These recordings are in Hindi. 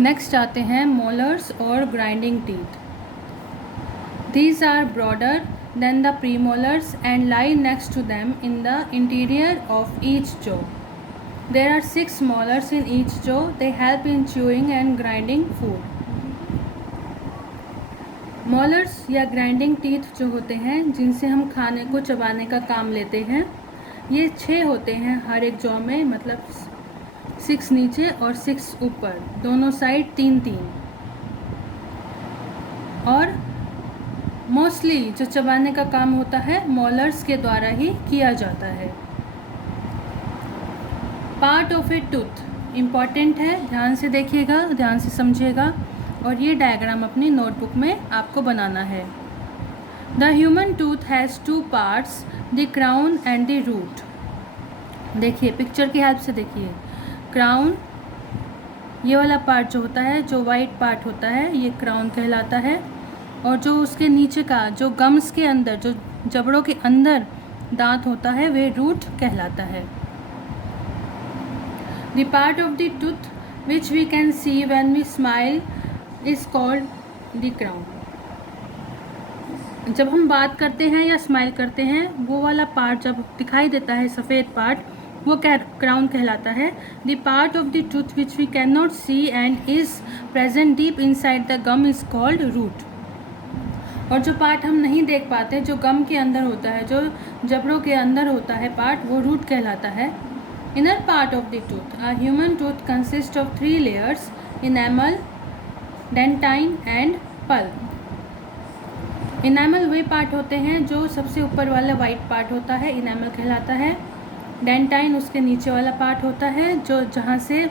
नेक्स्ट आते हैं मोलर्स और grinding teeth. These are broader than the premolars and lie next to them in the interior of each jaw. There are 6 molars in each jaw. They help in chewing and grinding food. Molars या ग्राइंडिंग टीथ जो होते हैं जिनसे हम खाने को चबाने का काम लेते हैं, ये 6 होते हैं हर एक जॉ में, मतलब 6 नीचे और 6 ऊपर, दोनों साइड 3-3। और मोस्टली जो चबाने का काम होता है मोलर्स के द्वारा ही किया जाता है। Part of A tooth important है, ध्यान से देखिएगा, ध्यान से समझिएगा, और ये डायग्राम अपनी नोटबुक में आपको बनाना है। The human tooth has 2 parts, the crown and the root. देखिए पिक्चर की हेल्प से देखिए, क्राउन ये वाला पार्ट जो होता है, जो वाइट पार्ट होता है, ये क्राउन कहलाता है, और जो उसके नीचे का जो गम्स के अंदर, जो जबड़ों के अंदर दांत होता है, वे रूट कहलाता है। The part of the tooth which we can see when we smile is called the crown. जब हम बात करते हैं या स्माइल करते हैं, वो वाला पार्ट जब दिखाई देता है, सफ़ेद पार्ट, वो क्राउन कहलाता है। The part of the tooth which we can not see and is present deep inside the gum is called root. और जो पार्ट हम नहीं देख पाते, जो गम के अंदर होता है, जो जबड़ों के अंदर होता है पार्ट, वो रूट कहलाता है। Inner part of the tooth, a human tooth consist of 3 layers, enamel, dentine and pulp. Enamel way part होते हैं जो सबसे ऊपर वाला वाइट पार्ट होता है, इनेमल कहलाता है। डेंटाइन उसके नीचे वाला पार्ट होता है जो जहाँ से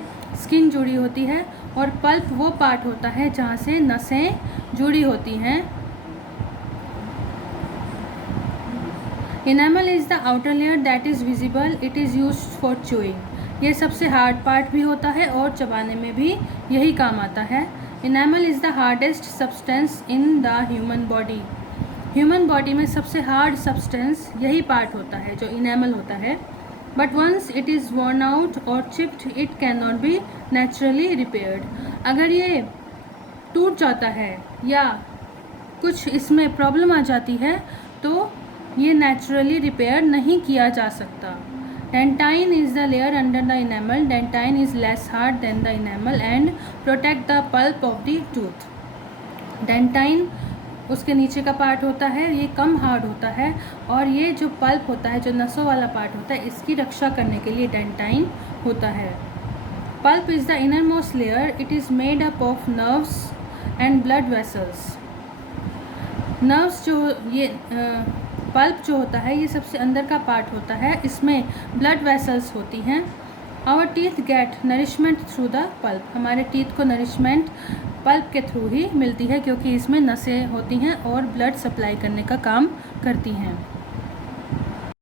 स्किन जुड़ी होती है, और पल्प वो पार्ट होता है जहाँ से नसें जुड़ी होती हैं। Enamel is the outer layer that is visible. It is used for chewing. ये सबसे हार्ड पार्ट भी होता है और चबाने में भी यही काम आता है। Enamel is the hardest substance in the human body. Human body में सबसे हार्ड सब्सटेंस यही पार्ट होता है जो इनेमल होता है। But once it is worn out or chipped, it cannot be naturally repaired. अगर ये टूट जाता है या कुछ इसमें प्रॉब्लम आ जाती है तो ये नेचुरली रिपेयर नहीं किया जा सकता। Dentine is the layer under the enamel. Dentine is less hard than the enamel and protect the pulp of the tooth. Dentine उसके नीचे का पार्ट होता है, ये कम हार्ड होता है, और ये जो पल्प होता है, जो नसों वाला पार्ट होता है, इसकी रक्षा करने के लिए डेंटाइन होता है। Pulp is the inner most layer. It is made up of nerves and blood vessels. Nerves जो ये पल्प जो होता है, ये सबसे अंदर का पार्ट होता है, इसमें ब्लड वेसल्स होती हैं। Our teeth get nourishment through the pulp. हमारे टीथ को नरिशमेंट पल्प के थ्रू ही मिलती है, क्योंकि इसमें नसें होती हैं और ब्लड सप्लाई करने का काम करती हैं।